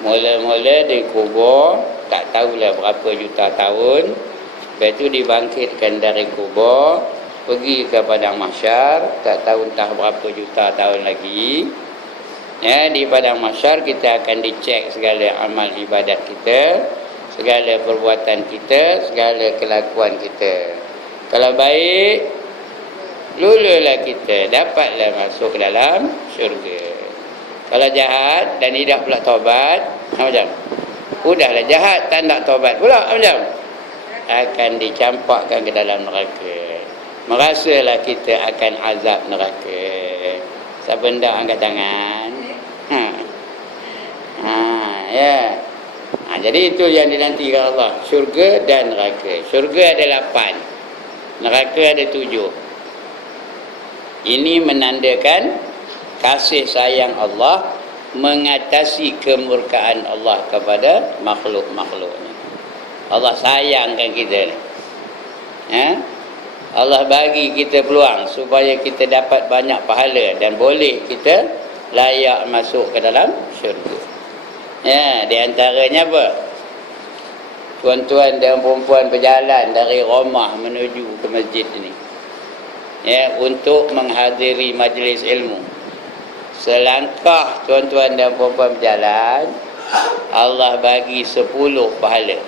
Mula-mula dikubur, tak tahulah berapa juta tahun. Lepas tu dibangkitkan dari kubur, pergi ke padang mahsyar, tak tahu entah berapa juta tahun lagi. Ya, di padang mahsyar kita akan dicek segala amal ibadat kita, segala perbuatan kita, segala kelakuan kita. Kalau baik, lululah kita, dapatlah masuk ke dalam syurga. Kalau jahat dan tidak pula taubat, macam udahlah jahat tak nak taubat pula, macam akan dicampakkan ke dalam neraka. Merasalah kita akan azab neraka. Siapa hendak angkat tangan? Ya. Jadi itu yang dinantikan Allah, syurga dan neraka. Syurga ada 8, neraka ada 7. Ini menandakan kasih sayang Allah mengatasi kemurkaan Allah kepada makhluk-makhluknya. Allah sayangkan kita ni. Ya? Allah bagi kita peluang supaya kita dapat banyak pahala dan boleh kita layak masuk ke dalam syurga. Ya, di antaranya apa? Tuan-tuan dan perempuan berjalan dari rumah menuju ke masjid ini. Ya, untuk menghadiri majlis ilmu. Selangkah tuan-tuan dan perempuan berjalan, Allah bagi 10 pahala.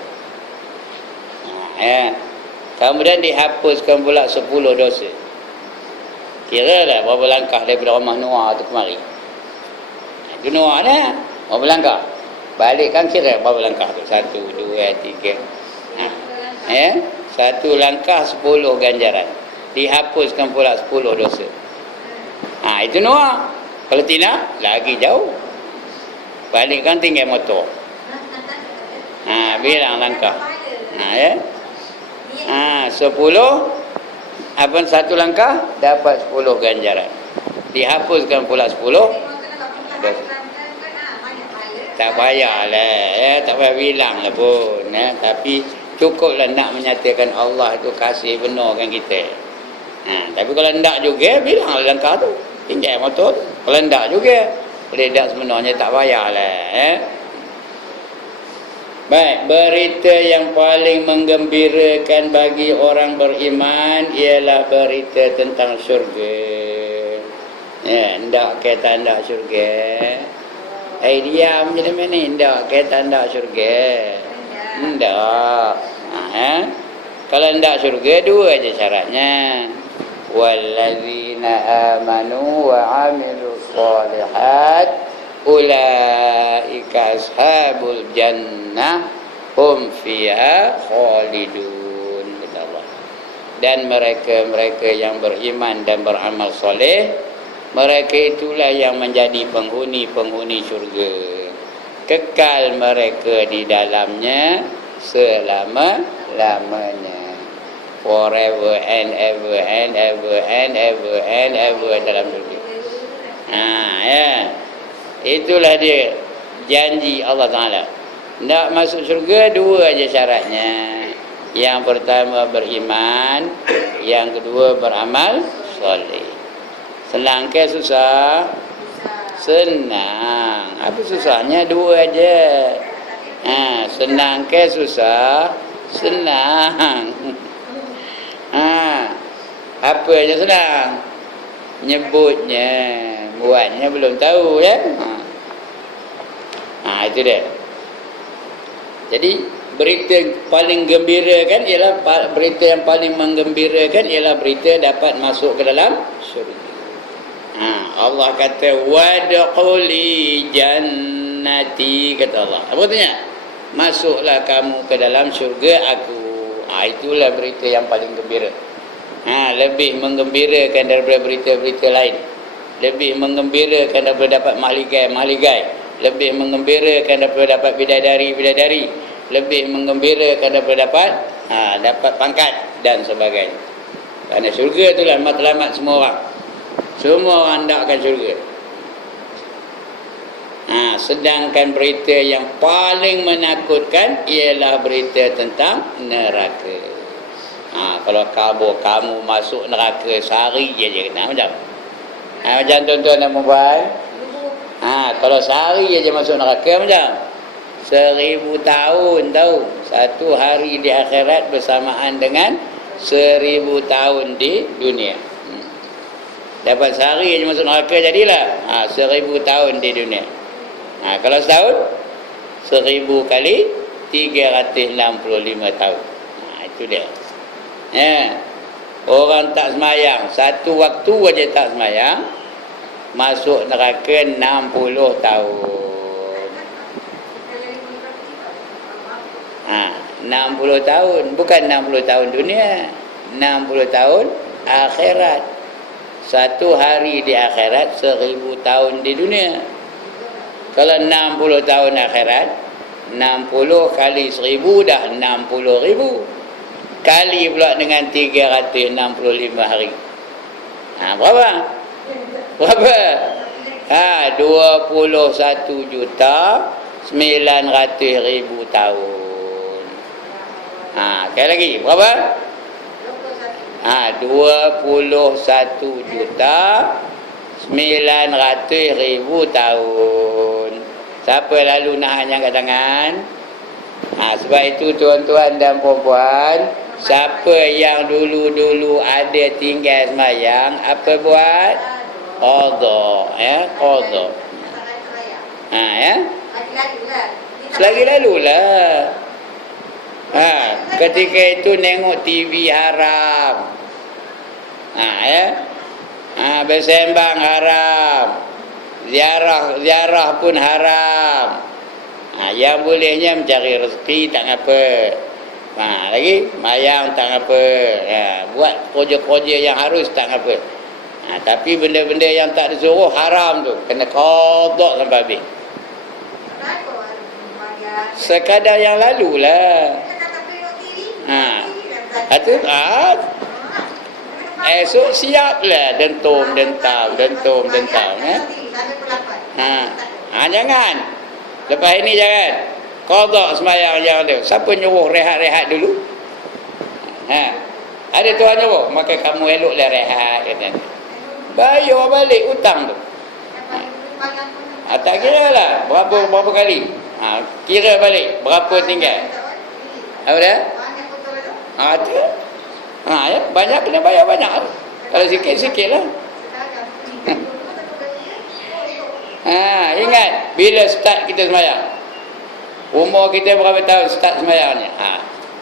Ya. Kemudian dihapuskan pula 10 dosa. Kira dah berapa langkah daripada rumah Noah tu kemari. Itu Noah dah. Berapa langkah? Balikkan kira berapa langkah tu? 1, 2, 3. Ya. 1 langkah 10 ganjaran. Dihapuskan pula 10 dosa. Itu Noah. Kalau tidak, lagi jauh. Balikkan tinggal motor. Bilang langkah. Ya. 10 apa 1 langkah dapat 10 ganjaran. Dihapuskan pula 10. Tak payahlah, tak payah bilang lah pun. Tapi cukuplah nak menyatakan Allah tu kasih benarkan kita. Tapi kalau hendak juga, bilang langkah tu. Tinggal motor tu. Kalau hendak juga, boleh tak sebenarnya tak payahlah. Baik, berita yang paling menggembirakan bagi orang beriman ialah berita tentang syurga. Ya, hendak ke tanda syurga. Diam je macam ni, hendak ke tanda syurga. Hendak. Kalau hendak syurga, 2 aja syaratnya. Wallazina amanu wa amilus solihat ulaika ashabul jannah hum fiha khalidun, kata Allah. Dan mereka-mereka yang beriman dan beramal soleh, mereka itulah yang menjadi penghuni-penghuni syurga. Kekal mereka di dalamnya selama-lamanya. Forever and ever and ever and ever and ever dalam syurga. Ya. Itulah dia janji Allah Ta'ala. Nak masuk syurga 2 aja syaratnya. Yang pertama beriman, yang kedua beramal soleh. Senang ke susah? Senang. Apa susahnya? 2 aja. Senang ke susah? Senang. Apa aja senang? Nyebutnya, buatnya belum tahu ya. Itu dia. Jadi berita paling gembira kan ialah berita yang paling menggembirakan ialah berita dapat masuk ke dalam syurga. Allah kata wadkhuli jannati, kata Allah. Apa artinya? Masuklah kamu ke dalam syurga aku. Itulah berita yang paling gembira. Lebih menggembirakan daripada berita-berita lain. Lebih menggembirakan daripada dapat mahligai. Lebih menggembirakan daripada dapat bidadari. Lebih menggembirakan daripada dapat pangkat dan sebagainya. Kerana syurga itulah matlamat semua orang. Semua orang hendakkan syurga. Sedangkan berita yang paling menakutkan ialah berita tentang neraka. Kalau kamu masuk neraka sehari je kena macam. Macam tuan-tuan dan puan. Kalau sehari je masuk neraka macam. 1000 tahun tahu. Satu hari di akhirat bersamaan dengan 1000 tahun di dunia. Dapat sehari je masuk neraka jadilah 1000 tahun di dunia. Kalau setahun 1000 kali 365 tahun. Itu dia. Orang tak semayang satu waktu aja tak semayang, masuk neraka 60 tahun. 60 tahun, bukan 60 tahun dunia, 60 tahun akhirat. Satu hari di akhirat 1000 tahun di dunia. Kalau 60 tahun akhirat, 60 kali 1000 dah 60,000. Kali pula dengan 365 hari. Berapa? Berapa? 21,900,000 tahun. Sekali lagi, berapa? 21,900,000 tahun. Siapa lalu nak angkat tangan? Sebab itu tuan-tuan dan puan-puan, siapa yang dulu-dulu ada tinggal semayang, apa buat? Qadha, qadha. Selagi lalulah. Ketika itu nengok TV haram. Bersembang haram. Ziarah pun haram. Yang bolehnya mencari rezeki tak apa. Lagi mayang tak apa. Buat kerja-kerja yang harus tak apa. Tapi benda-benda yang tak disuruh haram tu kena qadha sampai habis. Sekadar yang lalulah. Esok siaplah dentum. Jangan. Lepas ini jangan. Qadha sembahyang jangan tu. Siapa nyuruh rehat-rehat dulu? Ada Tuhan nyuruh, maka kamu eloklah rehat katanya. Bayar balik hutang tu. Tak kira lah berapa kali. Kira balik berapa tinggal. Apa dah? Ada. Ya, banyak kena bayar banyak. Kalau sikit-sikit lah. Ingat bila start kita sembahyang. Umur kita berapa tahun start sembahyangnya?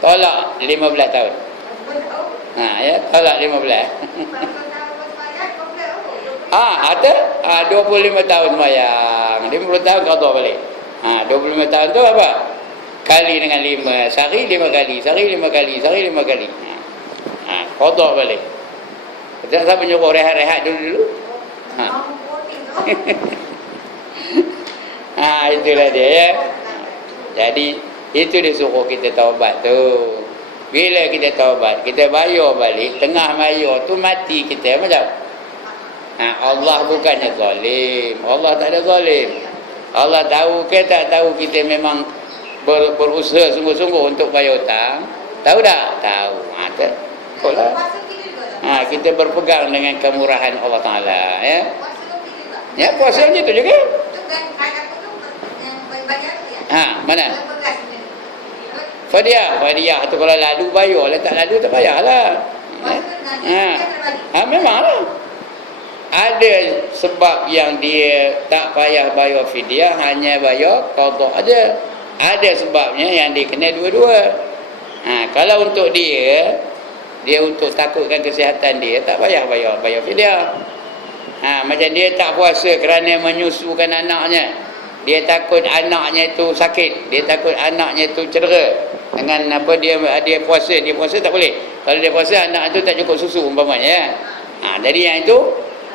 Tolak 15 tahun. Tolak 15. Ada 25 tahun sembahyang. 50 tahun qadha balik. 25 tahun tu apa? Kali dengan 5, sehari 5 kali, sehari 5 kali. Qadha balik. Jangan siapa nyuruh rehat-rehat dulu. Itulah dia ya. Jadi itu dia suruh kita taubat tu. Bila kita taubat, kita bayar balik, tengah bayar tu mati kita macam. Allah bukannya zalim. Allah tak ada zalim. Allah tahu ke tak tahu kita memang berusaha sungguh-sungguh untuk bayar hutang? Tahu tak? Tahu. Kita berpegang dengan kemurahan Allah Ta'ala ya. Ya, puasa macam tu juga. Mana? Fadiah tu kalau lalu bayar lah, tak lalu tak payahlah. Memanglah. Ada sebab yang dia tak payah bayar fidyah, hanya bayar qadha aja. Ada sebabnya yang dia kena dua-dua. Kalau untuk dia untuk takutkan kesihatan dia, tak payah bayar fidyah. Macam dia tak puasa kerana menyusukan anaknya. Dia takut anaknya itu sakit, dia takut anaknya itu cedera. Dengan apa dia puasa tak boleh. Kalau dia puasa anak itu tak cukup susu umpamanya. Jadi yang itu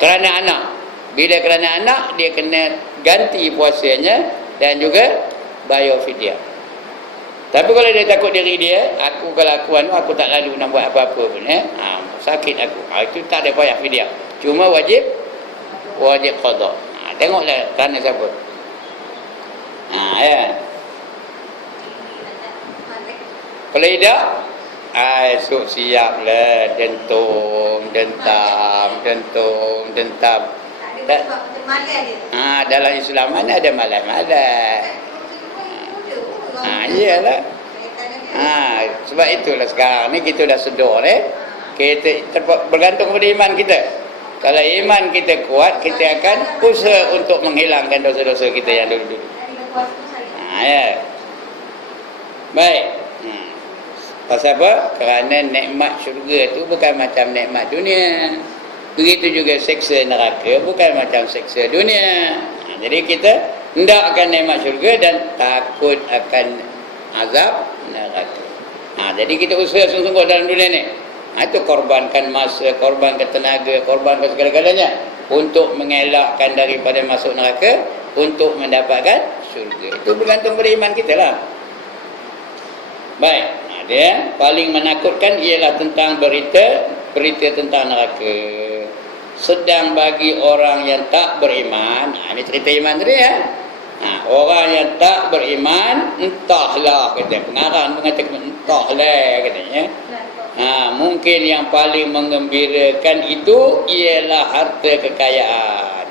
kerana anak. Bila kerana anak, dia kena ganti puasanya dan juga bayar fidyah. Tapi kalau dia takut diri dia, kalau aku tak lalu nak buat apa-apa pun sakit aku. Itu tak ada payah fidyah. Cuma wajib qadha. Tengoklah kerana siapa. Kalau tidak, esok siaplah dentam. Dalam Islam mana ada malam-malam. Iyalah. Sebab itulah sekarang ni kita dah sedar kita bergantung pada iman kita. Kalau iman kita kuat, kita akan usaha untuk menghilangkan dosa-dosa kita yang dulu-dulu. Ya. Baik. Pasal apa? Kerana nikmat syurga tu bukan macam nikmat dunia. Begitu juga seksa neraka bukan macam seksa dunia. Jadi kita hendakkan nikmat syurga dan takut akan azab neraka. Jadi kita usaha sungguh-sungguh dalam dunia ni. Itu korbankan masa, korbankan tenaga, korbankan segala-galanya untuk mengelakkan daripada masuk neraka, untuk mendapatkan syurga. Itu bergantung pada iman kita lah. Baik. Dia paling menakutkan ialah tentang berita tentang neraka. Sedang bagi orang yang tak beriman, ini cerita iman tadi ya. Orang yang tak beriman, entahlah, kata pengarang mengatakan entahlah katanya. Mungkin yang paling menggembirakan itu ialah harta kekayaan.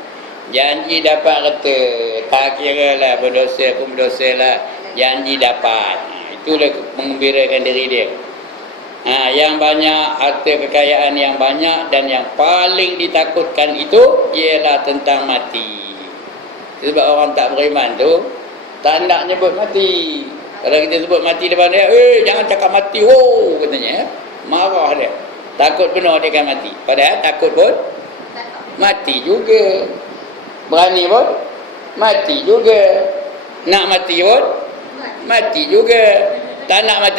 Janji dapat harta, tak kira lah berdosa pun berdosa lah, janji dapat. Itulah mengembirakan diri dia. Yang banyak, harta kekayaan yang banyak, dan yang paling ditakutkan itu ialah tentang mati. Sebab orang tak beriman tu tak nak nyebut mati. Kalau kita sebut mati depan dia, jangan cakap mati, katanya. Marah dia. Takut benar dia akan mati. Padahal takut pun mati juga. Berani pun mati juga. Nak mati pun mati juga. Tak nak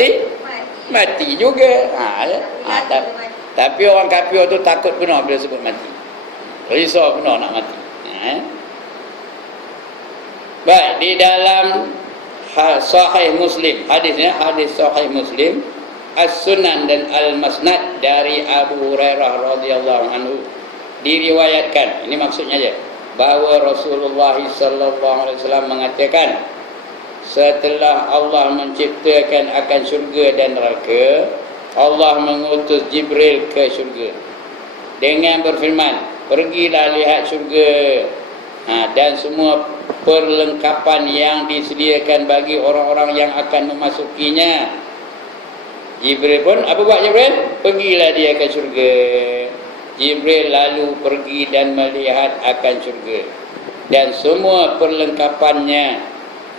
mati juga. Tapi orang kafir tu takut benar bila sebut mati. Risau benar nak mati. Baik, di dalam Sahih Muslim, hadis Sahih Muslim, As-Sunan dan Al-Masnad dari Abu Hurairah radhiyallahu anhu diriwayatkan. Ini maksudnya aja, bahawa Rasulullah sallallahu alaihi wasallam mengatakan, setelah Allah menciptakan akan syurga dan neraka, Allah mengutus Jibril ke syurga dengan berfirman, pergilah lihat syurga dan semua perlengkapan yang disediakan bagi orang-orang yang akan memasukinya. Jibril pun, apa buat Jibril? Pergilah dia ke syurga. Jibril lalu pergi dan melihat akan syurga dan semua perlengkapannya.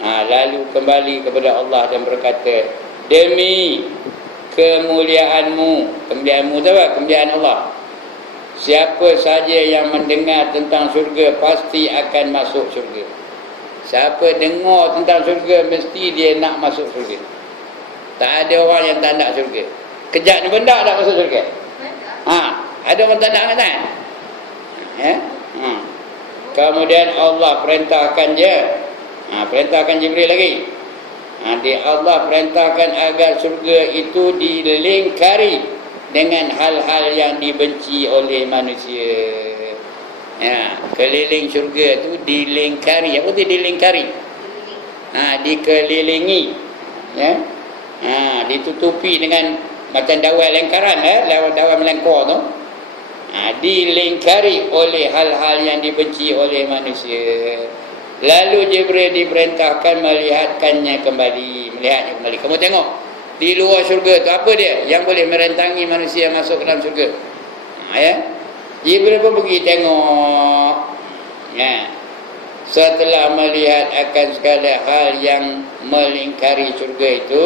Lalu kembali kepada Allah dan berkata, demi kemuliaanmu. Kemuliaanmu tu apa? Kemuliaan Allah. Siapa saja yang mendengar tentang syurga pasti akan masuk syurga. Siapa dengar tentang syurga mesti dia nak masuk syurga. Tak ada orang yang tak nak syurga. Kejap ni benda tak masuk syurga. Ada orang tak nak kan? Kemudian Allah perintahkan dia, perintahkan Jibril lagi. Allah perintahkan agar syurga itu dilingkari dengan hal-hal yang dibenci oleh manusia. Keliling syurga itu dilingkari. Apa itu dilingkari? Dikelilingi. Ditutupi dengan macam dawai lingkaran, dawai melengkar tu. Dilingkari oleh hal-hal yang dibenci oleh manusia. Lalu Jibril diperintahkan melihatnya kembali. Kamu tengok di luar syurga tu apa dia yang boleh merentangi manusia masuk ke dalam syurga. Jibril pun pergi tengok. Setelah melihat akan segala hal yang melingkari syurga itu,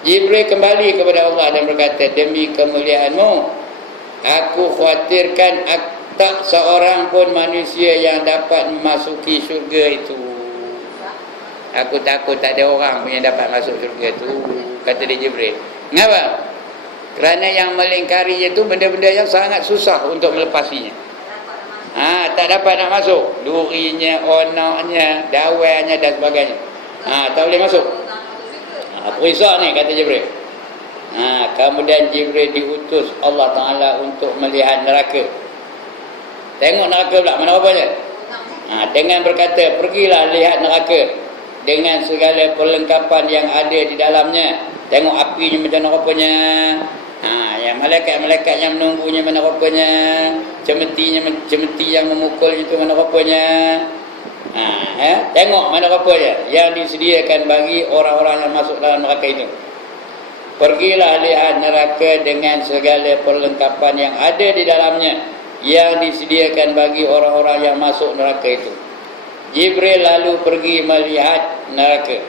Jibril kembali kepada Allah dan berkata, demi kemuliaanmu, aku khawatirkan tak seorang pun manusia yang dapat memasuki syurga itu. Aku takut tak ada orang pun yang dapat masuk syurga itu, kata dia Jibril. Kenapa? Kerana yang melingkarinya itu benda-benda yang sangat susah untuk melepasinya. Tak dapat nak masuk. Durinya, onaknya, dawainya dan sebagainya. Tak boleh masuk. Risau ni, kata Jibril. Kemudian Jibril diutus Allah Ta'ala untuk melihat neraka. Tengok neraka pula, mana rupanya? Dengan berkata, pergilah lihat neraka dengan segala perlengkapan yang ada di dalamnya. Tengok apinya macam mana rupanya. Yang malaikat-malaikat yang menunggunya mana rupanya. Cemeti yang memukul itu mana rupanya. Tengok mana rupanya yang disediakan bagi orang-orang yang masuk dalam neraka itu. Pergilah lihat neraka dengan segala perlengkapan yang ada di dalamnya yang disediakan bagi orang-orang yang masuk neraka itu. Jibril lalu pergi melihat neraka.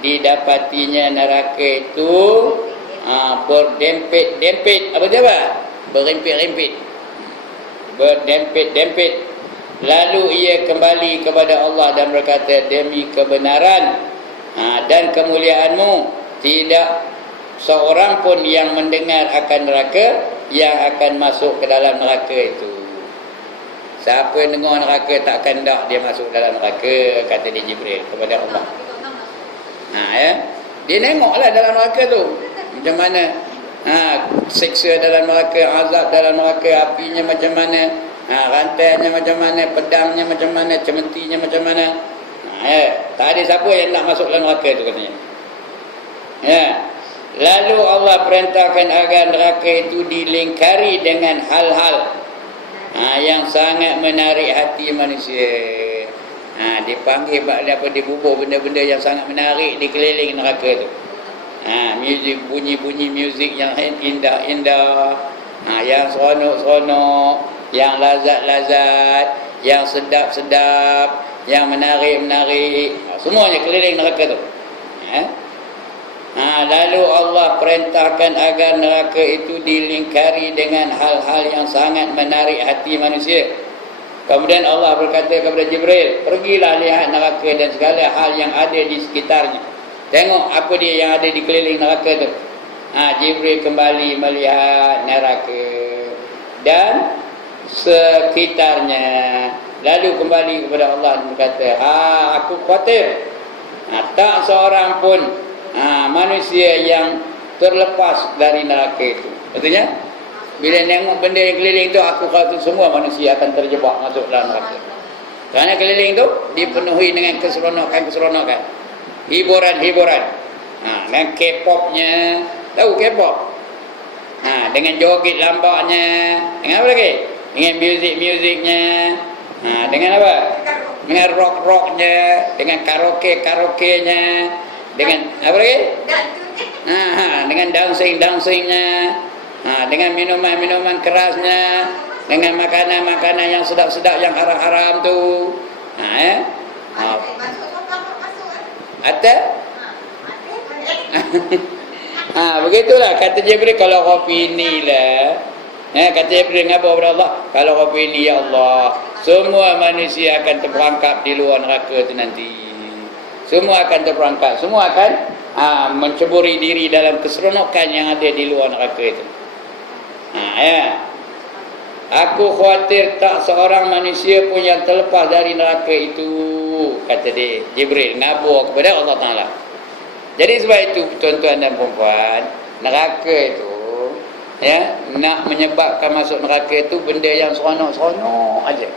Didapatinya neraka itu berdempit-dempit. Apa dia, Pak? Berempit-empit. Berdempit-dempit. Lalu ia kembali kepada Allah dan berkata, demi kebenaran dan kemuliaan-Mu, tidak seorang pun yang mendengar akan neraka yang akan masuk ke dalam neraka itu. Siapa yang dengar neraka takkan dak dia masuk dalam neraka, kata dia Jibril kepada Allah. Dia tengoklah dalam neraka tu macam mana siksa dalam neraka, azab dalam neraka, apinya macam mana, rantainya macam mana, pedangnya macam mana, cemetinya macam mana. Tak ada siapa yang nak masuk dalam neraka tu katanya. Lalu Allah perintahkan agar neraka itu dilingkari dengan hal-hal yang sangat menarik hati manusia. Dipanggil dibubuh benda-benda yang sangat menarik di keliling neraka tu. Muzik, bunyi-bunyi muzik yang indah-indah, yang seronok-seronok, yang lazat-lazat, yang sedap-sedap, yang menarik-menarik, semuanya keliling neraka tu. Lalu Allah perintahkan agar neraka itu dilingkari dengan hal-hal yang sangat menarik hati manusia. Kemudian Allah berkata kepada Jibril, pergilah lihat neraka dan segala hal yang ada di sekitarnya. Tengok apa dia yang ada di keliling neraka tu. Jibril kembali melihat neraka dan sekitarnya. Lalu kembali kepada Allah dan berkata, aku khawatir tak seorang pun manusia yang terlepas dari neraka itu. Betulnya? Bila tengok benda yang keliling tu, aku kata semua manusia akan terjebak masuk dalam neraka. Kerana keliling tu dipenuhi dengan keseronokan, hiburan-hiburan. Dengan K-popnya, tahu K-pop? Dengan joget lambaknya, dengan apa lagi? Dengan muzik-muziknya, dengan apa? Dengan rock-rocknya, dengan karaoke-karaokenya, dengan apa lagi? Dengan dancing-dancingnya, dengan minuman-minuman kerasnya, dengan makanan-makanan yang sedap-sedap yang haram-haram tu. Begitulah kata Jibril. Kalau kopi ni lah, kata Jibril ngabur kepada Allah, kalau kopi ni ya Allah, semua manusia akan terperangkap di luar neraka tu nanti. Semua akan terperangkap, semua akan menceburi diri dalam keseronokan yang ada di luar neraka itu. Aku khawatir tak seorang manusia pun yang terlepas dari neraka itu, kata dia Jibril ngabur kepada Allah Ta'ala. Jadi sebab itu tuan-tuan dan puan-puan, neraka itu nak menyebabkan masuk neraka itu benda yang seronok-seronok aja.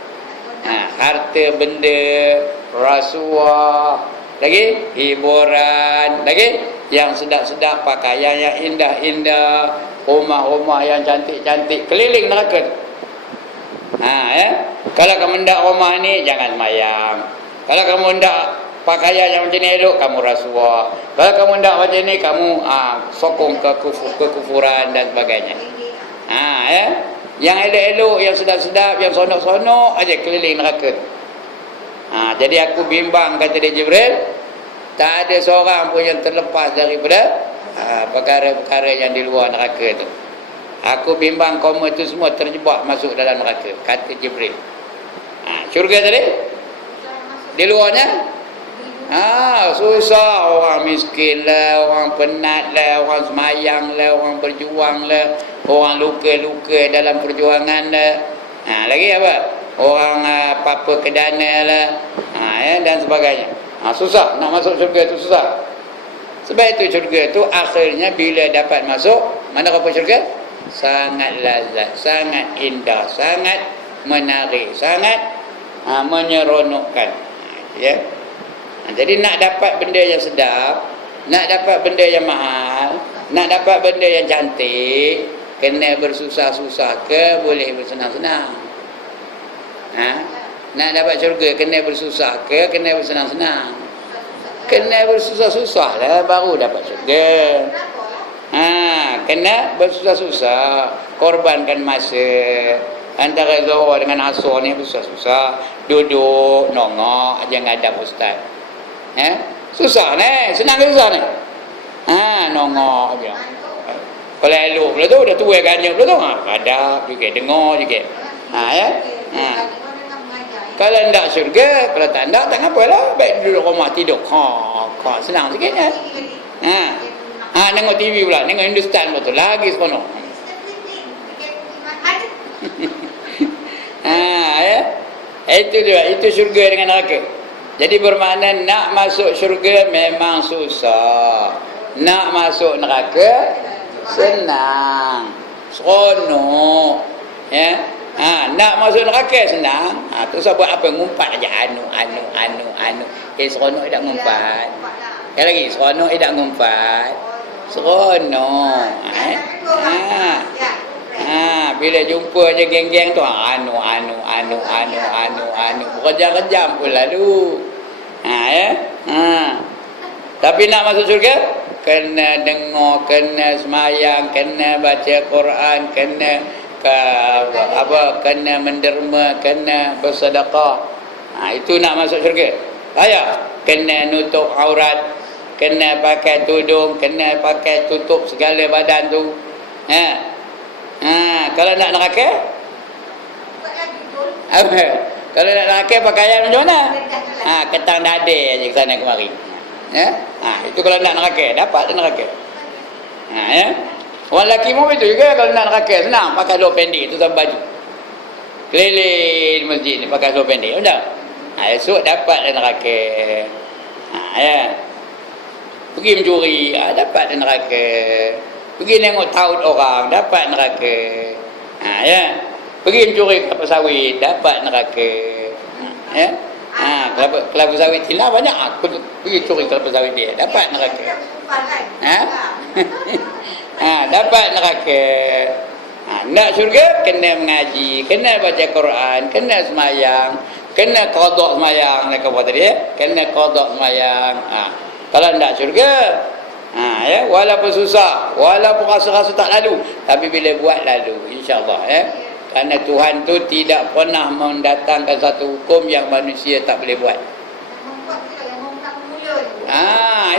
Harta benda, rasuah, lagi hiburan, lagi yang sedap-sedap, pakaian yang indah-indah, rumah-rumah yang cantik-cantik keliling neraka. Kalau kamu hendak rumah ni, jangan semayang. Kalau kamu hendak pakaian yang macam ni elok, kamu rasuah. Kalau kamu hendak macam ni, kamu sokong kekufuran dan sebagainya. Yang elok-elok, yang sedap-sedap, yang sonok-sonok aja keliling neraka. Jadi aku bimbang, kata dia Jibril, tak ada seorang pun yang terlepas daripada perkara-perkara yang di luar neraka tu. Aku bimbang kaum itu semua terjebak masuk dalam neraka, kata Jibril. Syurga tadi di luarnya susah, orang miskin lah, orang penat lah, orang semayang lah, orang berjuang lah, orang luka-luka dalam perjuangan lah, lagi apa, orang apa-apa kedana lah, dan sebagainya. Susah nak masuk syurga tu, susah. Sebab itu syurga tu akhirnya bila dapat masuk, mana rupa syurga? Sangat lazat, sangat indah, sangat menarik, sangat menyeronokkan. Jadi nak dapat benda yang sedap, nak dapat benda yang mahal, nak dapat benda yang cantik, kena bersusah-susah ke boleh bersenang-senang. Nak dapat syurga kena bersusah ke kena bersenang-senang? Kena bersusah-susah lah baru dapat syurga. Kena bersusah-susah, korbankan masa antara Zuhur dengan Asar ni bersusah-susah, duduk nongok aja ngadap ustaz. Susah ni, senang ke susah ni? Nongok aja. Kalau elok pula tu dah tua kan pula tu, hadap juga, dengar juga. Kalau ndak syurga, kalau tak ndak tak apalah, baik duduk rumah tidur. Senang sikit kan. Tengok TV pula, tengok Hindustan betul lagi seronok. Itu dia, itu syurga dengan neraka. Jadi bermakna nak masuk syurga memang susah. Nak masuk neraka senang. Seronok. Nak masuk neraka senang. Tu sebab buat apa? Ngumpat aja anu. Seronok tak ngumpat. Sekali lagi, seronok tak ngumpat. Seronok. Bila jumpa je geng-geng tu anu berjam-jam pula tu. Tapi nak masuk syurga kena dengar, kena semayang, kena baca Quran, kena kena menderma, kena bersedekah. Itu nak masuk syurga. Kena nutup aurat, kena pakai tudung, kena pakai tutup segala badan tu. Kalau nak neraka? Kalau nak neraka pakaian macam mana? Ketang dada je ke sana kemari. Itu kalau nak neraka, dapat neraka. Orang lelaki pun begitu juga kalau nak neraka senang, pakai seluar pendek tu sampai baju. Keliling masjid ni pakai seluar pendek, betul? Esok dapat neraka. Pergi mencuri, dapat neraka. Pergi tengok taut orang, dapat neraka. Pergi mencuri kelapa sawit, dapat neraka. Kelapa sawit hilang banyak. Aku pergi curi kelapa sawit dia, dapat neraka. Dapat neraka. Nak syurga kena mengaji, kena baca Quran, kena semayang, kena qada semayang. Nak kata tadi, kena qada semayang. Kalau nak syurga, walaupun susah, walaupun rasa-rasa tak lalu, tapi bila buat lalu, insya-Allah. Kerana Tuhan tu tidak pernah mendatangkan satu hukum yang manusia tak boleh buat.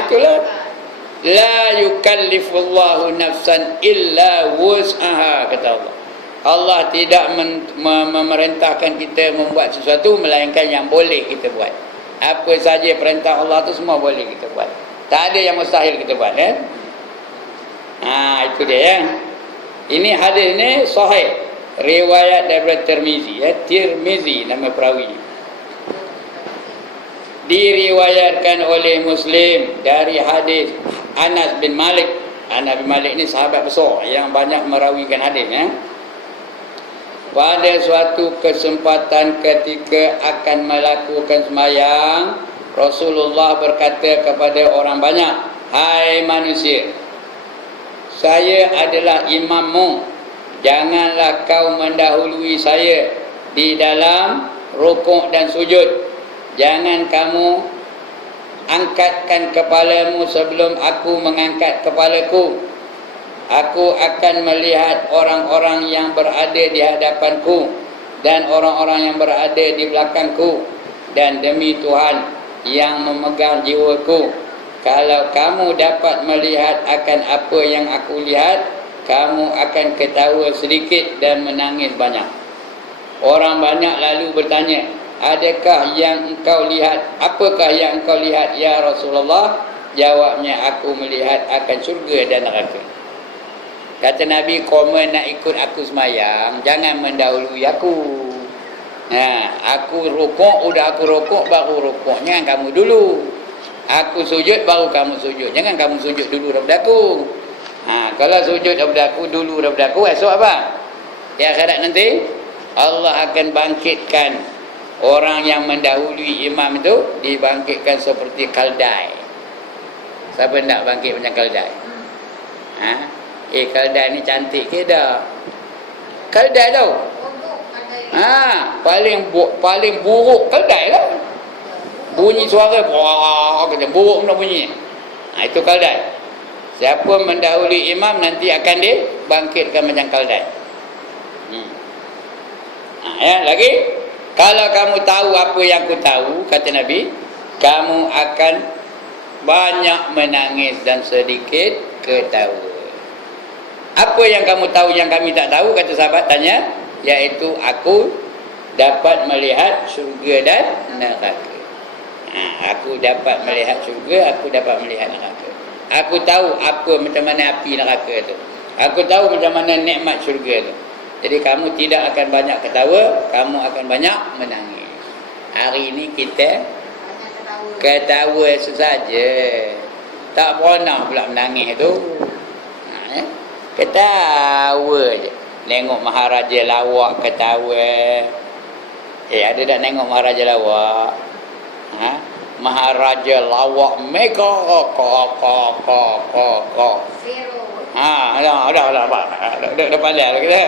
Itulah. La yukallifullahu nafsan illa wus'aha, kata Allah. Allah tidak memerintahkan kita membuat sesuatu melainkan yang boleh kita buat. Apa saja perintah Allah tu semua boleh kita buat. Tak ada yang mustahil kita buat, kan? Itu dia, Ini hadis ni sahih. Riwayat daripada Tirmizi, Tirmizi nama perawi. Diriwayatkan oleh Muslim dari hadis Anas bin Malik. Anas bin Malik ni sahabat besar yang banyak merawikan hadis, Pada suatu kesempatan ketika akan melakukan sembahyang, Rasulullah berkata kepada orang banyak, "Hai manusia, saya adalah imammu. Janganlah kau mendahului saya di dalam rukuk dan sujud. Jangan kamu angkatkan kepalamu sebelum aku mengangkat kepalaku. Aku akan melihat orang-orang yang berada di hadapanku dan orang-orang yang berada di belakangku. Dan demi Tuhan yang memegang jiwaku, kalau kamu dapat melihat akan apa yang aku lihat, kamu akan ketawa sedikit dan menangis banyak." Orang banyak lalu bertanya, "Adakah yang engkau lihat? Apakah yang engkau lihat ya Rasulullah?" Jawabnya, "Aku melihat akan syurga dan neraka." Kata Nabi, "Kamu nak ikut aku semayang, jangan mendahului aku. Aku rukuk, udah aku rukuk, baru rukuk. Jangan kamu dulu. Aku sujud, baru kamu sujud. Jangan kamu sujud dulu daripada aku. Kalau sujud daripada aku, dulu daripada aku, esok apa? Di akhirat nanti, Allah akan bangkitkan orang yang mendahului imam itu, dibangkitkan seperti kaldai." Siapa nak bangkit macam kaldai? Kaldai ni cantik ke dah? Kaldai tau. Paling buruk keldai lah. Bunyi suara kata buruk nak bunyi. Itu keldai. Siapa mendahului imam nanti akan dibangkitkan macam keldai. Lagi, kalau kamu tahu apa yang aku tahu, kata Nabi, kamu akan banyak menangis dan sedikit ketawa. Apa yang kamu tahu yang kami tak tahu, kata sahabat tanya, iaitu aku dapat melihat syurga dan neraka. Aku dapat melihat syurga, aku dapat melihat neraka. Aku tahu apa macam mana api neraka tu. Aku tahu macam mana nikmat syurga tu. Jadi kamu tidak akan banyak ketawa, kamu akan banyak menangis. Hari ini kita ketawa sesaja, tak pernah pula menangis tu. Ketawa je. Tengok Maharaja Lawak ketawa. Ada tak tengok Maharaja Lawak? Maharaja Lawak mega dah pandai lah kita.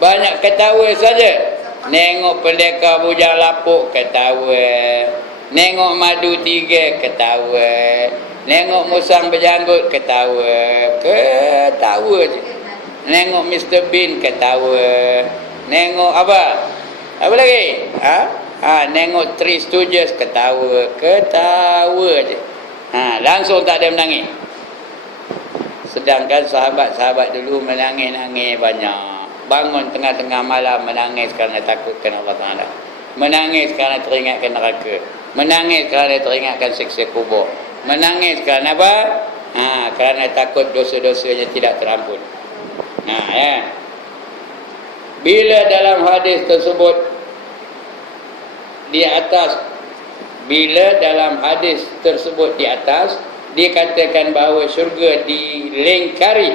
Banyak ketawa saja. Nengok Pendekar Bujang Lapuk ketawa. Nengok Madu Tiga ketawa. Nengok Musang Berjanggut ketawa. Ketawa je. Nengok Mr. Bean ketawa. Nengok apa? Apa lagi? Nengok Three Stooges ketawa. Ketawa je. Langsung tak ada menangis. Sedangkan sahabat-sahabat dulu menangis-nangis banyak. Bangun tengah-tengah malam menangis kerana takutkan Allah Ta'ala. Menangis kerana teringatkan neraka. Menangis kerana teringatkan siksa kubur. Menangis kerana apa? Kerana takut dosa-dosanya tidak terampun. Bila dalam hadis tersebut di atas, dikatakan bahawa syurga dilingkari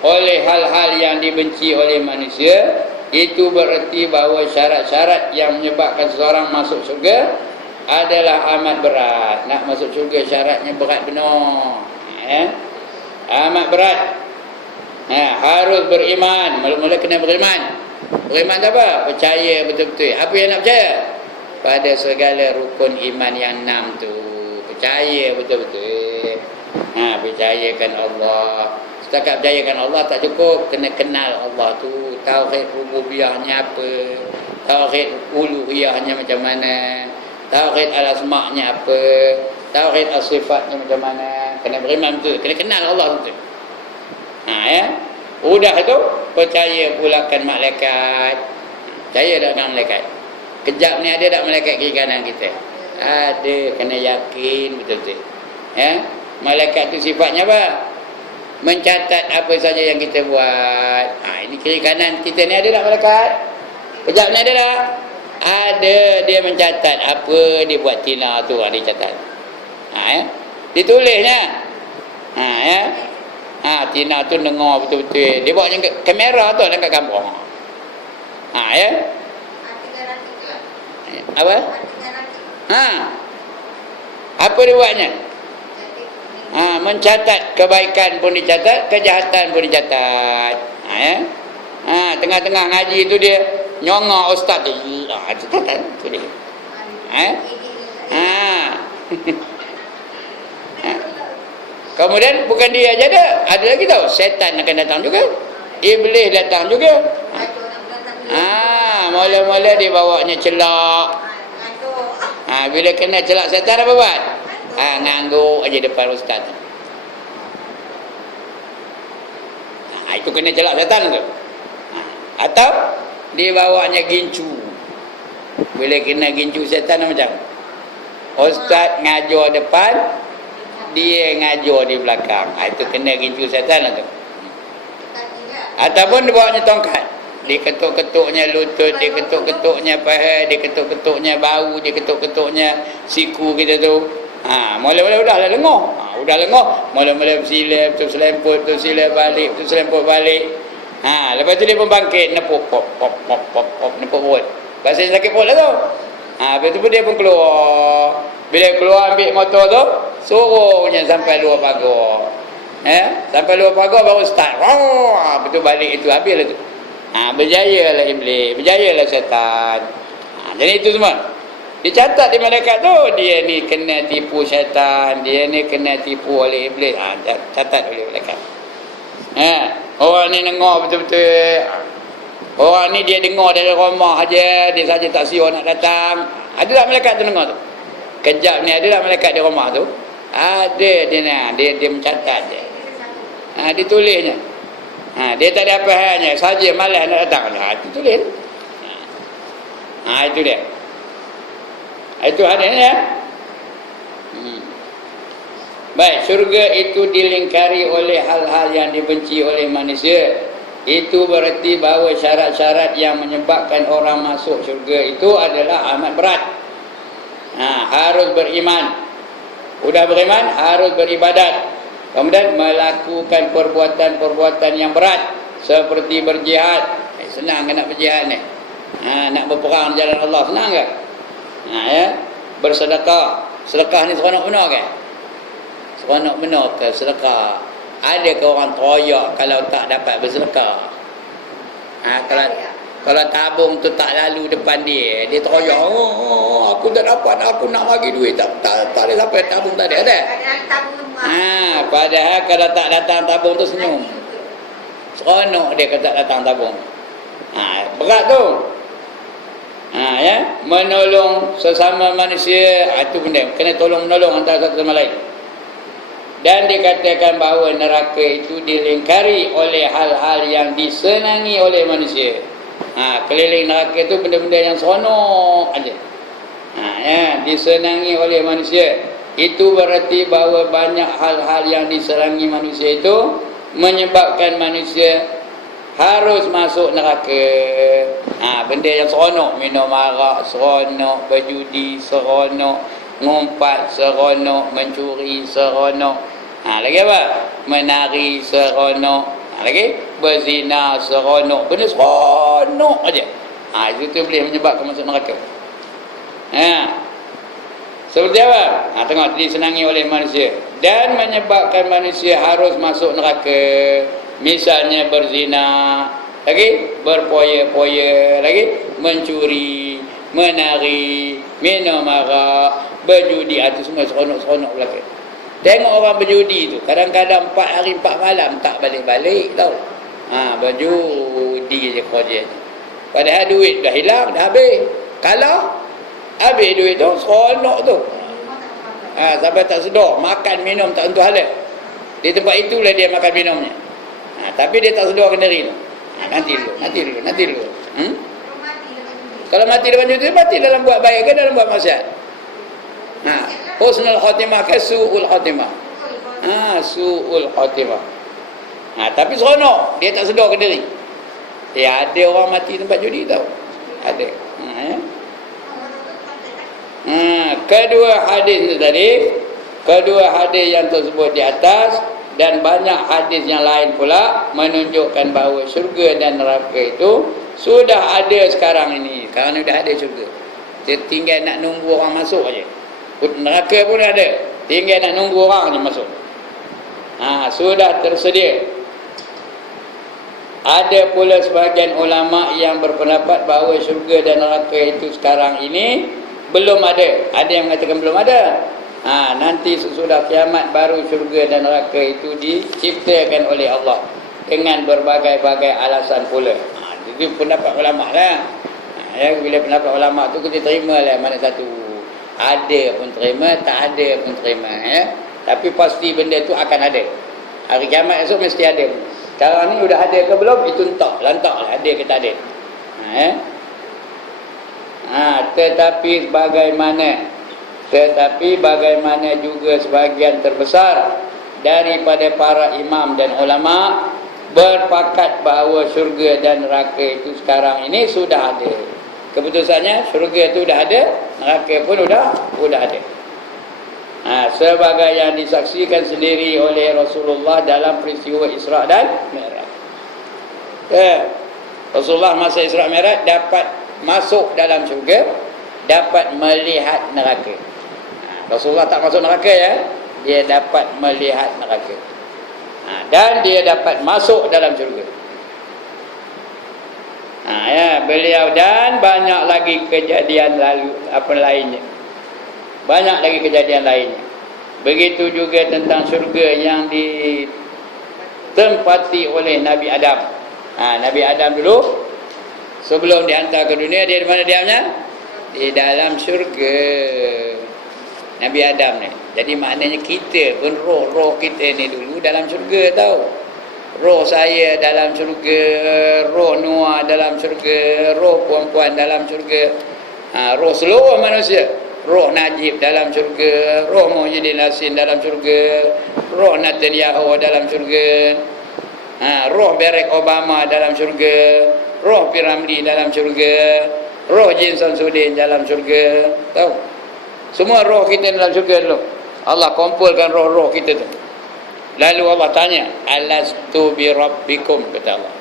oleh hal-hal yang dibenci oleh manusia, itu bererti bahawa syarat-syarat yang menyebabkan seseorang masuk syurga adalah amat berat. Nak masuk syurga syaratnya berat benar. Amat berat. Harus beriman. Mula-mula kena beriman. Beriman apa? Percaya betul-betul. Apa yang nak percaya? Pada segala rukun iman yang 6 tu. Percaya betul-betul. Percayakan Allah. Setakat percayakan Allah tak cukup. Kena kenal Allah tu. Tauhid rububiyahnya apa? Tauhid uluhiyahnya macam mana? Tauhid al-asma'nya apa? Tauhid as-sifatnya macam mana? Kena beriman betul. Kena kenal Allah betul. Udah tu percaya pulakan malaikat. Percaya tak dengan malaikat? Kejap ni ada tak malaikat kiri kanan kita? Ada. Kena yakin betul-betul. Malaikat tu sifatnya apa? Mencatat apa saja yang kita buat. Ini kiri kanan kita ni ada tak malaikat? Kejap ni ada tak? Ada. Dia mencatat apa dia buat tina tu. Dia catat. Ditulisnya. Tina tu dengar betul-betul. Dia buat macam kamera tu dekat kampung. Apa? Apa dia buatnya? Mencatat kebaikan pun dicatat, kejahatan pun dicatat. Tengah-tengah ngaji tu dia nyongok ustaz tu. Catatan tu dia. Kemudian bukan dia aja ada lagi tau. Setan akan datang juga. Iblis datang juga. Mula-mula dia bawanya celak. Bila kena celak setan apa buat? Ngangguk aja depan ustaz. Itu kena celak setan tu. Atau dia bawanya gincu. Bila kena gincu setan macam ustaz ngajar depan, dia ngajar di belakang. Itu kena gincu setan tu. Ataupun dia bawanya tongkat. Dia ketuk-ketuknya lutut, dia ketuk-ketuknya paha, dia ketuk-ketuknya bahu, dia ketuk-ketuknya siku kita tu. Mula-mula dah lengah. Udah lengah, mula-mula bersilap, betul selemput, betul silap balik, betul selemput balik. Lepas tu dia pun bangkit, nepuk pop pop pop pop pop, nepuk perut. Pasal sakit perut lah tu. Lepas tu pun dia pun keluar. Bila keluar ambil motor tu, suruhnya sampai luar pagar. Sampai luar pagar baru start. Betul balik itu habis lah tu. Berjayalah iblis, berjayalah syaitan. Jadi itu semua dicatat di malaikat tu, dia ni kena tipu syaitan, dia ni kena tipu oleh iblis. Catat oleh malaikat. Orang ni dengar betul-betul. Orang ni dia dengar dari rumah aja, dia saja tak siap nak datang. Ada tak malaikat tu dengar tu? Kejap ni ada tak malaikat di rumah tu? Ada dia mencatat je. Ditulisnya. Dia tak ada apa halnya, saja malas nak datang. Ditulis. Itu dia. Itu hadisnya. Baik, syurga itu dilingkari oleh hal-hal yang dibenci oleh manusia. Itu berarti bahawa syarat-syarat yang menyebabkan orang masuk syurga itu adalah amat berat. Harus beriman. Sudah beriman, harus beribadat. Kemudian melakukan perbuatan-perbuatan yang berat seperti berjihad. Senang ke nak berjihad ni? Nak berperang di jalan Allah, senang ke? Bersedekah. Sedekah ni seronok benar ke? Seronok benar ke sedekah? Ada ke orang teroyak kalau tak dapat bersedekah? Kalau tabung tu tak lalu depan dia teroyak, aku tak dapat, aku nak bagi duit, tak ada siapa tabung tak ada. Padahal kalau tak datang tabung tu senyum. Seronok dia kalau tak datang tabung. Berat tu. Menolong sesama manusia, itu benda kena tolong menolong antara satu sama lain. Dan dikatakan bahawa neraka itu dilingkari oleh hal-hal yang disenangi oleh manusia. Keliling neraka itu benda-benda yang seronok aja. Disenangi oleh manusia. Itu berarti bahawa banyak hal-hal yang disenangi manusia itu menyebabkan manusia harus masuk neraka. Benda yang seronok, minum arak seronok, berjudi seronok, ngumpat seronok, mencuri seronok. Lagi apa? Menari seronok. Lagi berzina seronok. Benda seronok aja. Itu boleh menyebabkan masuk neraka. Seperti apa? Tengok, disenangi oleh manusia dan menyebabkan manusia harus masuk neraka. Misalnya berzina, lagi berpoya-poya, lagi mencuri, menari, minum arak, berjudi. Itu semua seronok-seronok belaka. Tengok orang berjudi tu, kadang-kadang 4 hari 4 malam tak balik-balik tau. Berjudi je kerja. Padahal duit dah hilang, dah habis. Kalau habis duit tu, seronok tu. Sampai tak sedar, makan minum tak tentu hala. Di tempat itulah dia makan minumnya. Tapi dia tak sedar kendari tu. Nanti dulu. Kalau mati dalam judi, mati dalam buat baik ke dalam buat maksiat? Husnul khatimah ke su'ul khatimah? Su'ul khatimah. Tapi seronok, dia tak sedar kendari. Ada orang mati tempat judi tau. Ada. Kedua hadis itu tadi, kedua hadis yang tersebut di atas dan banyak hadis yang lain pula menunjukkan bahawa syurga dan neraka itu sudah ada sekarang ini. Sekarang ni dah ada syurga. Tinggal nak nunggu orang masuk aja. Neraka pun ada, tinggal nak nunggu orang je masuk. Sudah tersedia. Ada pula sebahagian ulama yang berpendapat bahawa syurga dan neraka itu sekarang ini belum ada. Ada yang mengatakan belum ada. Nanti sesudah kiamat baru syurga dan neraka itu diciptakan oleh Allah dengan berbagai-bagai alasan pula. Itu pendapat ulama lah. Bila pendapat ulama tu kita terima lah mana satu. Ada pun terima, tak ada pun terima. Tapi pasti benda tu akan ada. Hari kiamat esok mesti ada. Sekarang ni sudah ada ke belum? Itu lantak lah ada ke tak ada. Tetapi bagaimana juga sebahagian terbesar daripada para imam dan ulama berpakat bahawa syurga dan neraka itu sekarang ini sudah ada. Keputusannya syurga itu sudah ada, neraka pun sudah ada. Sebagai yang disaksikan sendiri oleh Rasulullah dalam peristiwa Isra dan Mi'raj. Rasulullah masa Isra Mi'raj dapat masuk dalam syurga, dapat melihat neraka. Rasulullah tak masuk neraka ya, dia dapat melihat neraka. Dan dia dapat masuk dalam syurga. Ya, beliau dan banyak lagi kejadian lalu apa lainnya. Banyak lagi kejadian lainnya. Begitu juga tentang syurga yang ditempati oleh Nabi Adam. Nabi Adam dulu sebelum dihantar ke dunia, dia di mana diamnya? Di dalam syurga. Nabi Adam ni. Jadi maknanya kita pun roh kita ni dulu dalam syurga tau. Roh saya dalam syurga, roh Noah dalam syurga, roh puan-puan dalam syurga, roh seluruh manusia, roh Najib dalam syurga, roh Muhyiddin Yassin dalam syurga, roh Netanyahu dalam syurga, roh Barack Obama dalam syurga, roh Piramli dalam syurga, roh Jin Samsudin dalam syurga. Tahu? Semua roh kita dalam syurga dulu. Allah kumpulkan roh-roh kita tu. Lalu Allah tanya, alastu bi rabbikum, kata Allah.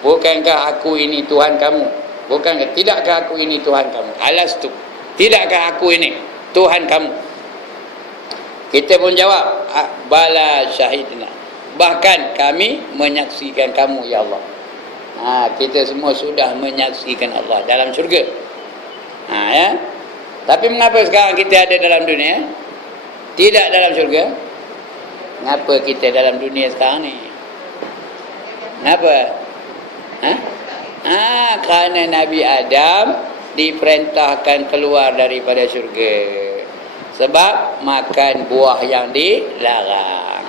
Bukankah aku ini Tuhan kamu? Bukankah, tidakkah aku ini Tuhan kamu? Alastu, tidakkah aku ini Tuhan kamu? Kita pun jawab, bala syahidna. Bahkan kami menyaksikan kamu, ya Allah. Kita semua sudah menyaksikan Allah dalam syurga. Ya. Tapi mengapa sekarang kita ada dalam dunia? Tidak dalam syurga? Kenapa kita dalam dunia sekarang ni? Kenapa? Kerana Nabi Adam diperintahkan keluar daripada syurga. Sebab makan buah yang dilarang.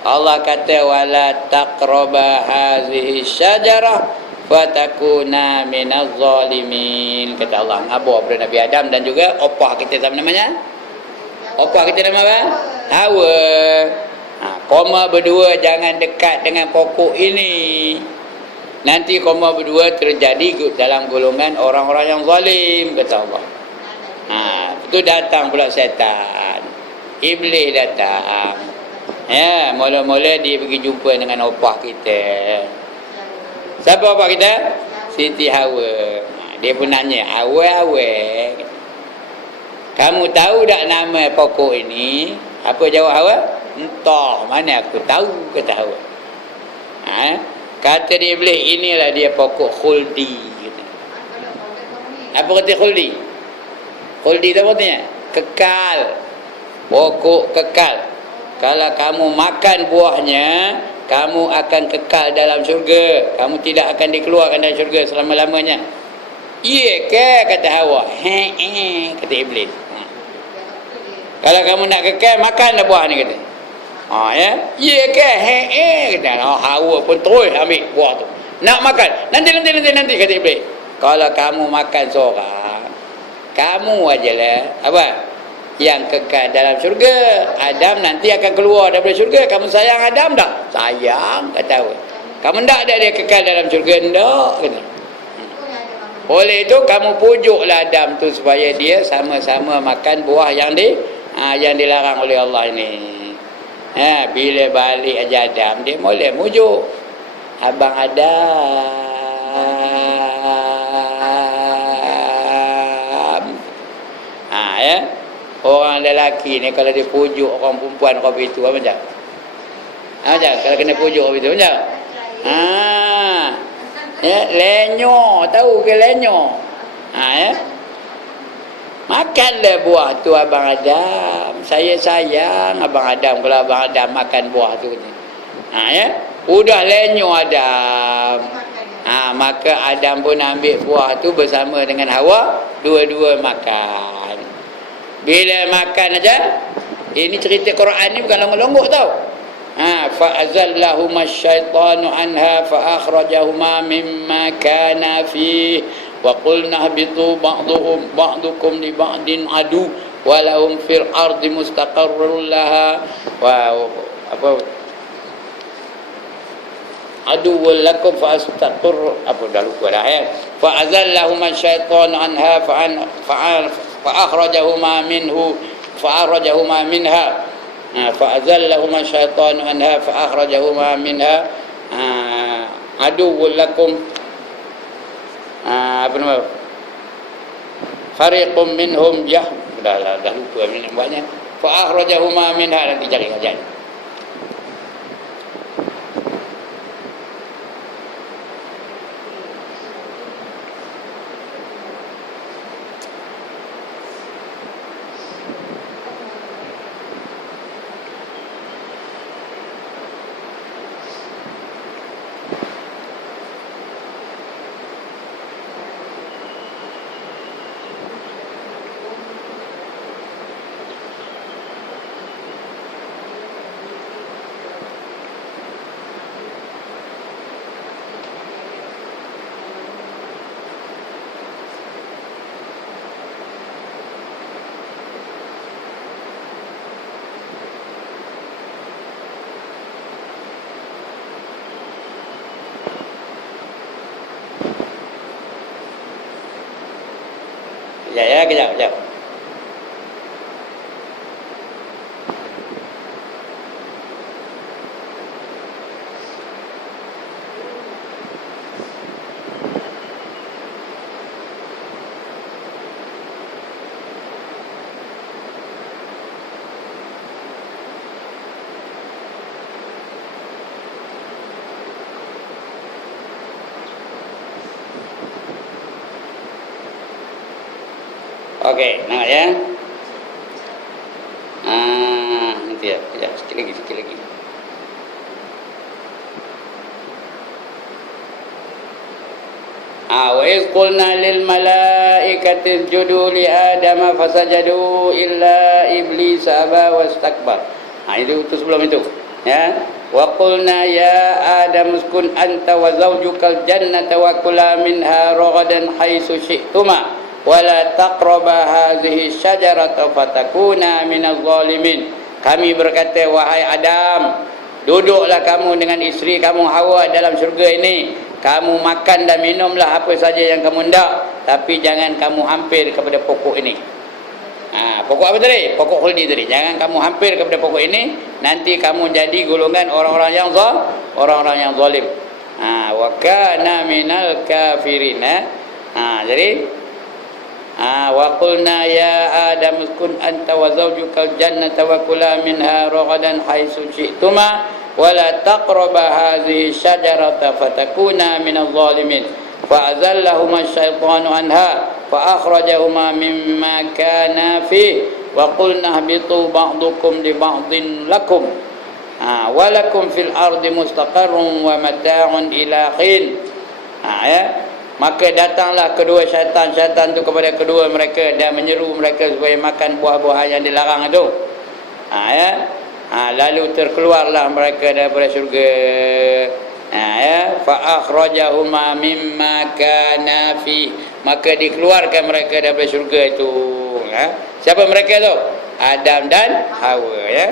Allah kata, wala taqraba hazihi syajarah fatakuna minaz zalimin. Kata Allah, ngabur pada Nabi Adam dan juga opah kita, sama namanya? Opah kita nama apa? Hawa. Koma berdua jangan dekat dengan pokok ini. Nanti koma berdua terjadi dalam golongan orang-orang yang zalim, kata Allah. Itu datang pula syaitan. Iblis datang. Ya, mula-mula dia pergi jumpa dengan opah kita. Siapa opah kita? Siti Hawa. Dia pun nanya, Hawa, kamu tahu tak nama pokok ini? Apa jawab Hawa? Entah, mana aku tahu, kata Hawa. Kata dia, Iblis, inilah dia pokok khuldi. Apa kata khuldi? Khuldi itu apa artinya? Kekal. Pokok kekal. Kalau kamu makan buahnya, kamu akan kekal dalam syurga. Kamu tidak akan dikeluarkan dari syurga selama-lamanya. Iya ke, kata Hawa. Kata Iblis. Kalau kamu nak kekal, makanlah buah ni, kata. Ya. Iya ke, kata. Hawa pun terus ambil buah tu. Nak makan. Nanti, kata Iblis. Kalau kamu makan seorang, kamu ajalah apa? Yang kekal dalam syurga. Adam nanti akan keluar daripada syurga. Kamu sayang Adam tak? Sayang, kata Hawa. Kamu tak ada dia kekal dalam syurga? Tak, kata. Oleh itu kamu pujuklah Adam tu supaya dia sama-sama makan buah yang dilarang oleh Allah ini. Bila balik aja Adam, dia boleh mujuk, abang Adam. Ya. Orang lelaki ni kalau dia pujuk orang perempuan orang itu apa macam? Macam kalau kena pujuk orang itu macam? Ya, lenyo, tahu ke lenyo? Ya. Makanlah buah tu abang Adam. Saya sayang abang Adam kalau abang Adam makan buah tu. Ya. Udah lenyo Adam. Maka Adam pun ambil buah tu bersama dengan Hawa, dua-dua makan. Bila makan aja, ini cerita Quran ni bukan longgok-longgok tau. فأزلهما الشيطان عنها فأخرجهما مما كان فيه وقلنا اهبطوا بعضكم لبعض عدو ولهم في الأرض مستقر لها عدو لكم فاستقر فأزلهما الشيطان عنها فأخرجهما منها فأزلهما الشيطان عنها فأخرجهما منها عدو لكم فريق منهم dah lupa banyak فأخرجهما منها, nanti cari aja. Ya, kejap. Okey, nampak ya. Nanti ya, sikit lagi. Wa iz qulna lil malaikati isjudu li adama fasajadu illa iblis aba wastakbar. Itu sebelum itu. Ya. Wa qulna ya adam uskun anta wa zawjukal jannata wa kula minha ragadan haitsu syi'tuma wala taqraba hadhihi syajarata fatakuna minaz zalimin. Kami berkata, wahai Adam, duduklah kamu dengan isteri kamu Hawa dalam syurga ini. Kamu makan dan minumlah apa saja yang kamu hendak, tapi jangan kamu hampir kepada pokok ini. Pokok apa tadi? Pokok khuldi tadi. Jangan kamu hampir kepada pokok ini, nanti kamu jadi golongan orang-orang yang zalim. Wa kana minal kafirin. Jadi wa qulna ya adam uskun anta wa zawjukal jannata wa kula minha ragadan haitsu syi'tuma wa la taqraba hadhihi syajarata fatakuna minadh dhalimin fa azallahuma asy-syaitanu anha fa akhrajahuma mimma kana fi wa qulna ihbitu ba'dukum li ba'din lakum wa lakum fil ardi mustaqarrun wa mata'un ila hin. Ya. Maka datanglah kedua syaitan tu kepada kedua mereka dan menyeru mereka supaya makan buah-buahan yang dilarang itu. Lalu terkeluarlah mereka daripada syurga. Fa akhrajahuma mimma kana fi. Maka dikeluarkan mereka daripada syurga itu. Siapa mereka tu? Adam dan Hawa, ya.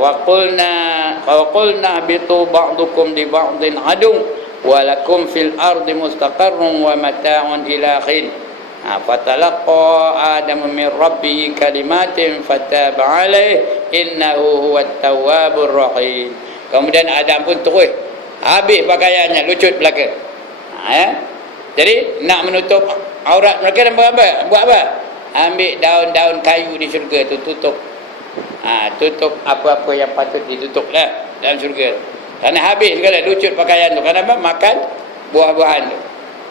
Wa qulna bitu ba'dukum li ba'din adu wa lakum fil ardi mustaqarrun wa mata'un ila hin. Fatalaqa Adam min rabbih kalimatin fataba alaih innahu huwat tawwabur rahim. Kemudian Adam pun terus habis pakaiannya, lucut belaka. Jadi nak menutup aurat mereka dan buat apa? Ambil daun-daun kayu di syurga tu, tutup. Tutup apa-apa yang patut ditutup lah dalam syurga. Kerana habis segala lucut pakaian tu. Kenapa? Makan buah-buahan tu.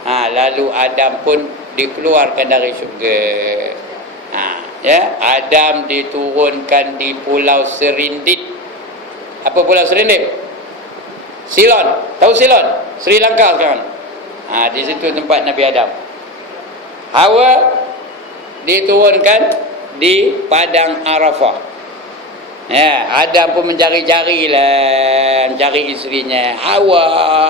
Lalu Adam pun dikeluarkan dari syurga. Ya, Adam diturunkan di Pulau Serindit. Apa Pulau Serindit? Ceylon. Tahu Ceylon? Sri Lanka sekarang. Di situ tempat Nabi Adam. Hawa diturunkan di Padang Arafah. Ya, Adam pun mencari isterinya. Hawa.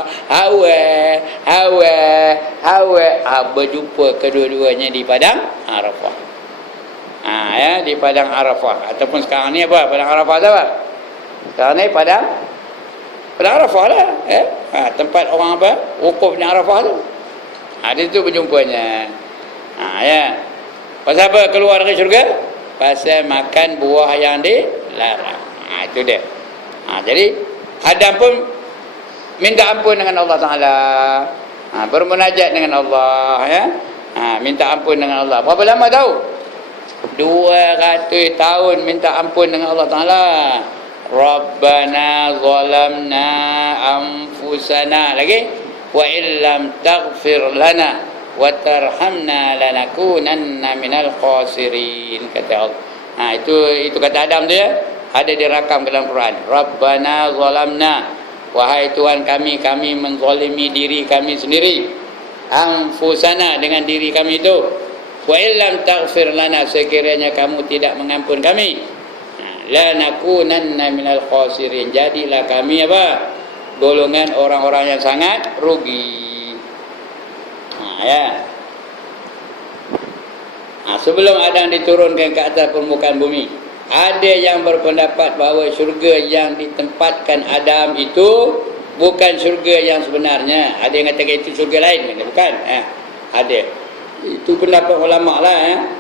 Berjumpa kedua-duanya di Padang Arafah. Ya, di Padang Arafah. Ataupun sekarang ni apa? Padang Arafah tu apa? Sekarang ni Padang Arafah lah. Tempat orang apa? Wukuf di Arafah tu. Di situ berjumpanya. Ya. Pasal apa keluar dari syurga? Pasal makan buah yang dilarang. Itu dia. Jadi Adam pun minta ampun dengan Allah Ta'ala. Bermunajat dengan Allah, ya. Minta ampun dengan Allah. Berapa lama tahu? 200 tahun minta ampun dengan Allah Ta'ala. Rabbana zalamna anfusana. Lagi wa illam taghfir lana wa tarhamna lanakunanna minal khasirin, kata Allah. Itu kata Adam tu, ya. Ada dirakam dalam Quran. Rabbana zalamna, wahai Tuhan kami menzalimi diri kami sendiri. Anfusana, dengan diri kami itu. Wa illam taghfir lana, sekiranya kamu tidak mengampun kami, lanakunanna minal khasirin, jadilah kami apa? Golongan orang-orang yang sangat rugi. Ya. Sebelum Adam diturunkan ke atas permukaan bumi, ada yang berpendapat bahawa syurga yang ditempatkan Adam itu bukan syurga yang sebenarnya. Ada yang kata itu syurga lain, bukan? Ada. Itu pendapat ulama lah.